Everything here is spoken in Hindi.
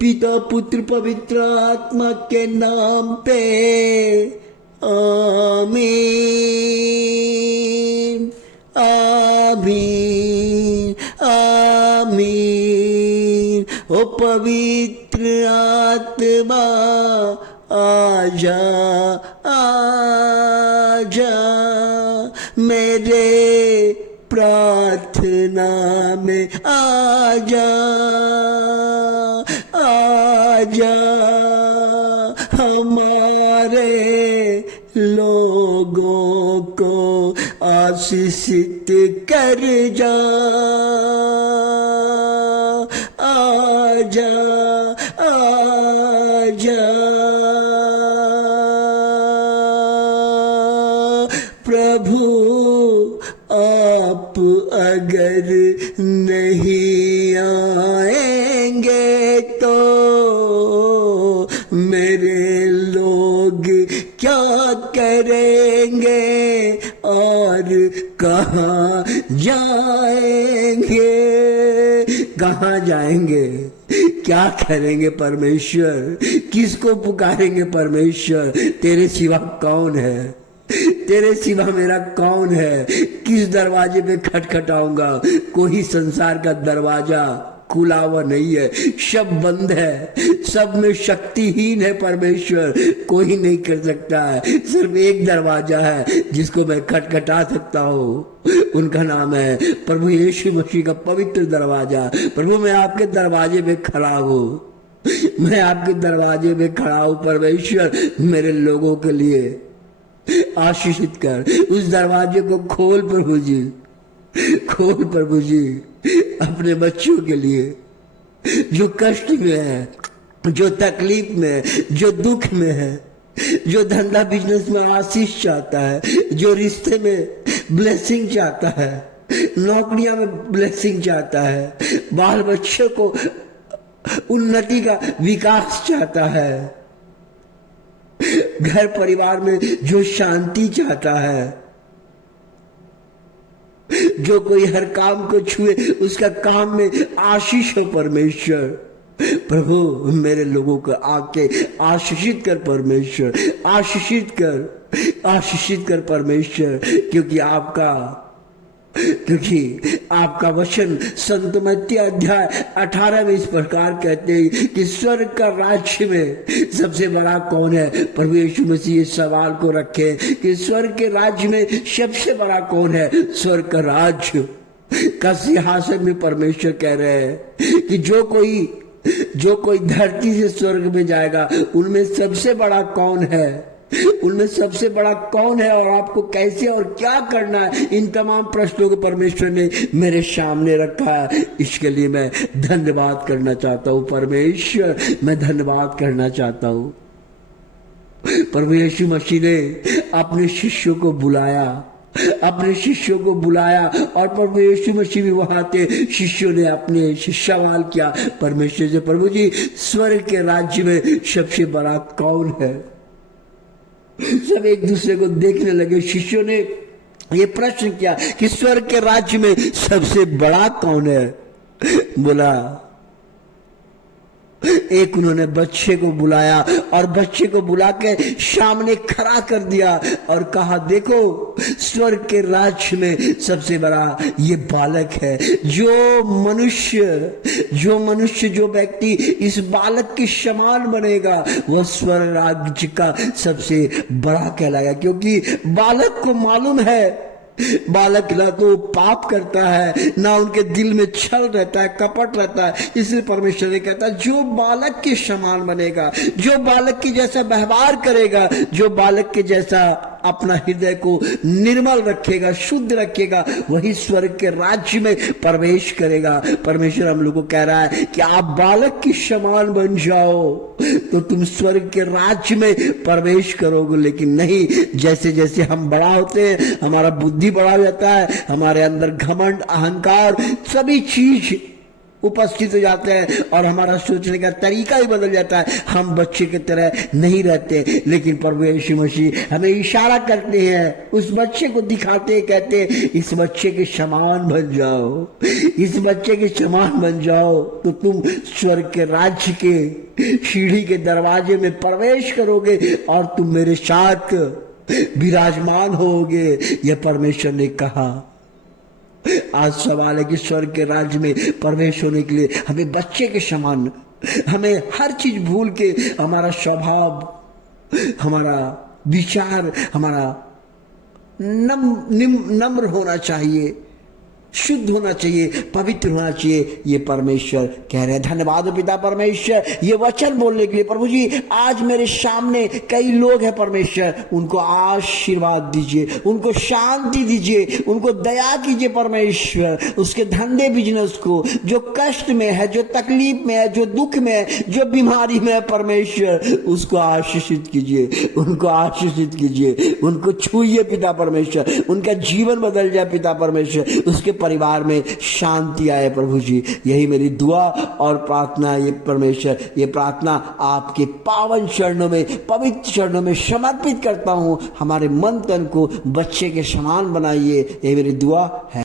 पिता पुत्र पवित्र आत्मा के नाम पे आमीन आमीन आमीन। ओ पवित्र आत्मा आजा आजा मेरे प्रार्थना में आजा आजा हमारे लोगों को आशीषित कर जा आजा आजा प्रभु आप अगर नहीं आएंगे तो मेरे लोग क्या करेंगे और कहाँ जाएंगे कहाँ जाएंगे क्या करेंगे परमेश्वर किसको पुकारेंगे परमेश्वर तेरे सिवा कौन है तेरे सिवा मेरा कौन है किस दरवाजे पे खटखटाऊंगा कोई संसार का दरवाजा खुला हुआ नहीं है सब बंद है सब में शक्तिहीन है परमेश्वर कोई नहीं कर सकता है सिर्फ एक दरवाजा है जिसको मैं खटखटा सकता हूँ उनका नाम है प्रभु यीशु मसीह का पवित्र दरवाजा। प्रभु मैं आपके दरवाजे पे खड़ा हूँ मैं आपके दरवाजे पे खड़ा हूँ परमेश्वर मेरे लोगों के लिए आशीषित कर उस दरवाजे को खोल प्रभु जी खोल प्रभु जी अपने बच्चों के लिए जो कष्ट में है जो तकलीफ में है जो दुख में है जो धंधा बिजनेस में आशीष चाहता है जो रिश्ते में ब्लेसिंग चाहता है नौकरियां में ब्लेसिंग चाहता है बाल बच्चों को उन्नति का विकास चाहता है घर परिवार में जो शांति चाहता है जो कोई हर काम को छुए उसका काम में आशीष हो परमेश्वर प्रभु मेरे लोगों को आके आशीषित कर परमेश्वर आशीषित कर परमेश्वर क्योंकि आपका वचन संत मत्ती अध्याय 18 में इस प्रकार कहते हैं कि स्वर्ग का राज्य में सबसे बड़ा कौन है। प्रभु यीशु मसीह इस सवाल को रखे कि स्वर्ग के राज्य में सबसे बड़ा कौन है। स्वर्ग का राज्य का सिंहासन में परमेश्वर कह रहे हैं कि जो कोई धरती से स्वर्ग में जाएगा उनमें सबसे बड़ा कौन है उनमें सबसे बड़ा कौन है और आपको कैसे और क्या करना है। इन तमाम प्रश्नों को परमेश्वर ने मेरे सामने रखा है। इसके लिए मैं धन्यवाद करना चाहता हूँ परमेश्वर मैं धन्यवाद करना चाहता हूँ। प्रभु यीशु मसीह ने अपने शिष्यों को बुलाया और प्रभु यीशु मसीह भी वहां थे। शिष्यों ने अपने सवाल किया परमेश्वर से प्रभु जी स्वर्ग के राज्य में सबसे बड़ा कौन है। सब एक दूसरे को देखने लगे। शिष्यों ने ये प्रश्न किया कि स्वर्ग के राज्य में सबसे बड़ा कौन है। बोला एक उन्होंने बच्चे को बुलाया और बच्चे को बुला के सामने खड़ा कर दिया और कहा देखो स्वर्ग के राज्य में सबसे बड़ा ये बालक है। जो मनुष्य जो व्यक्ति इस बालक के समान बनेगा वो स्वर्ग राज्य का सबसे बड़ा कहलाएगा क्योंकि बालक को मालूम है बालक ना तो पाप करता है ना उनके दिल में छल रहता है कपट रहता है। इसलिए परमेश्वर ने कहता है जो बालक के समान बनेगा जो बालक के जैसा व्यवहार करेगा जो बालक के जैसा अपना हृदय को निर्मल रखेगा शुद्ध रखेगा वही स्वर्ग के राज्य में प्रवेश करेगा। परमेश्वर हम लोग को कह रहा है कि आप बालक के समान बन जाओ तो तुम स्वर्ग के राज्य में प्रवेश करोगे। लेकिन नहीं जैसे जैसे हम बड़ा होते हैं हमारा बुद्धि बड़ा जाता है हमारे अंदर घमंड अहंकार सभी चीज उपस्थित हो जाते हैं और हमारा सोचने का तरीका ही बदल जाता है। हम बच्चे की तरह नहीं रहते, लेकिन प्रभु यीशु मसीह हमें इशारा करते हैं, उस बच्चे को दिखाते, कहते इस बच्चे के समान बन जाओ, इस बच्चे के समान बन जाओ तो तुम स्वर्ग के राज्य के सीढ़ी के दरवाजे में प्रवेश करोगे और तुम मेरे साथ विराजमान होगे। यह परमेश्वर ने कहा। आज सवाल है कि स्वर्ग के राज्य में प्रवेश होने के लिए हमें बच्चे के समान, हमें हर चीज भूल के हमारा स्वभाव, हमारा विचार, हमारा नम्र होना चाहिए, शुद्ध होना चाहिए, पवित्र होना चाहिए। ये परमेश्वर कह रहे हैं। धन्यवाद हो पिता परमेश्वर ये वचन बोलने के लिए। प्रभु जी आज मेरे सामने कई लोग हैं परमेश्वर, उनको आशीर्वाद दीजिए, उनको शांति दीजिए, उनको दया कीजिए परमेश्वर। उसके धंधे बिजनेस को, जो कष्ट में है, जो तकलीफ में है, जो दुख में है, जो बीमारी में है परमेश्वर, उसको आशीषित कीजिए, उनको आशीषित कीजिए, उनको छूइए पिता परमेश्वर, उनका जीवन बदल जाए पिता परमेश्वर, उसके परिवार में शांति आए प्रभु जी। यही मेरी दुआ और प्रार्थना। ये परमेश्वर ये प्रार्थना आपके पावन चरणों में, पवित्र चरणों में समर्पित करता हूं। हमारे मन तन को बच्चे के समान बनाइए, ये मेरी दुआ है।